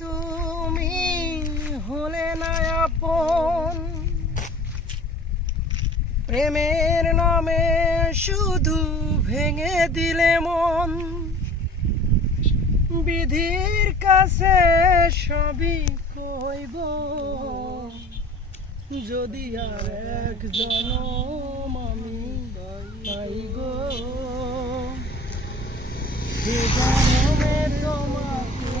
তুমি হলে না আপন। প্রেমের নামে শুধু ভেঙে দিলে মন। বিধির কাছে সবই কইব। যদি আর এক জনম আমি পাই গো সে জনমে তোমাকে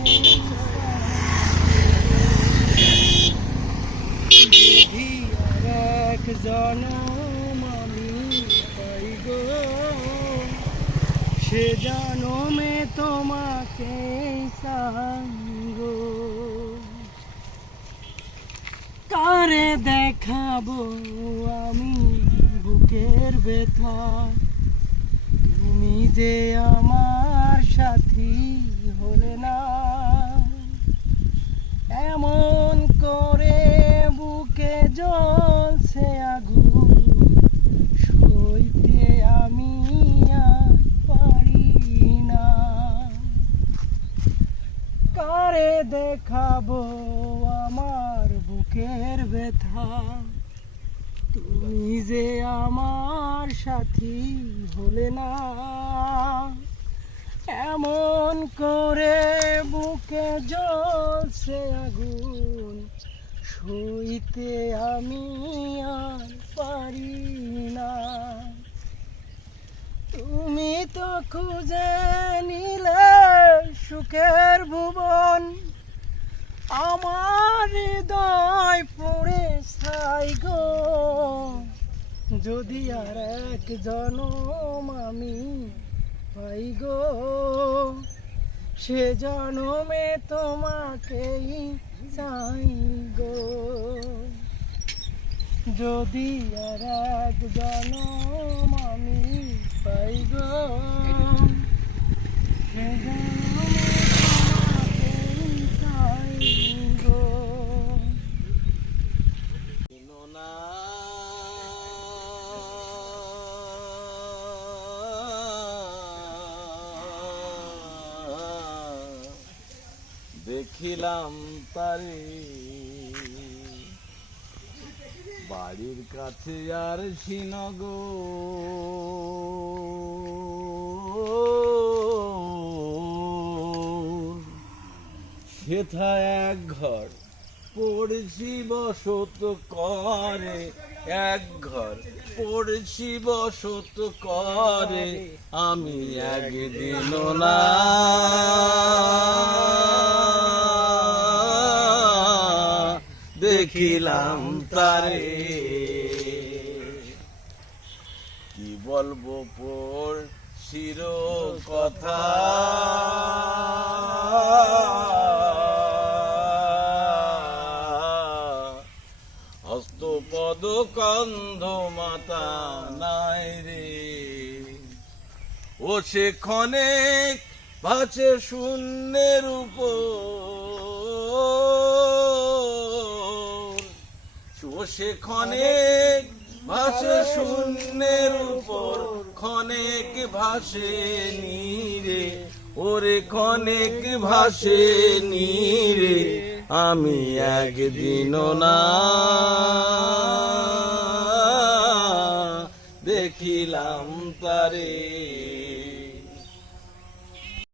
যদি আর এক জনম আমি পাই গো। সে জনমে তোমাকে সাঙ্গ। কারে দেখাবো আমি বুকের ব্যথা? তুমি যে আমার সাথী কারে দেখাবো আমার বুকের ব্যথা। তুমি যে আমার সাথী হলে না, এমন করে বুকে জ্বলছে আগুন। সইতে আমি আর পারি না। তুমি তো খুঁজে নিলে সুখের ভুবন, আমার হৃদয় পড়ে ছাই গো। যদি আর এক জনম আমি পাই গো, সে জনমে তোমাকেই চাই গো। যদি আর এক জনম আমি পাই গো, সে জনমে দেখিলাম তারে। বাড়ির কাছে আর সিনগ সেথা এক ঘর পড়ছি বসত করে। এক ঘর পড়ছি বসত করে। আমি একদিন না দেখিলাম তারে। কি বলব পর শির কথা? হস্তপদ কন্ধ মাতা নাই রে। ও সেখানে ভাসে শূন্যের উপর। ও সেখানে ভাসে শূন্যের উপর, ক্ষণেক ভাসে নীরে। ওরে ক্ষণেক ভাসে নীরে, আমি একদিন না দেখিলাম তারে।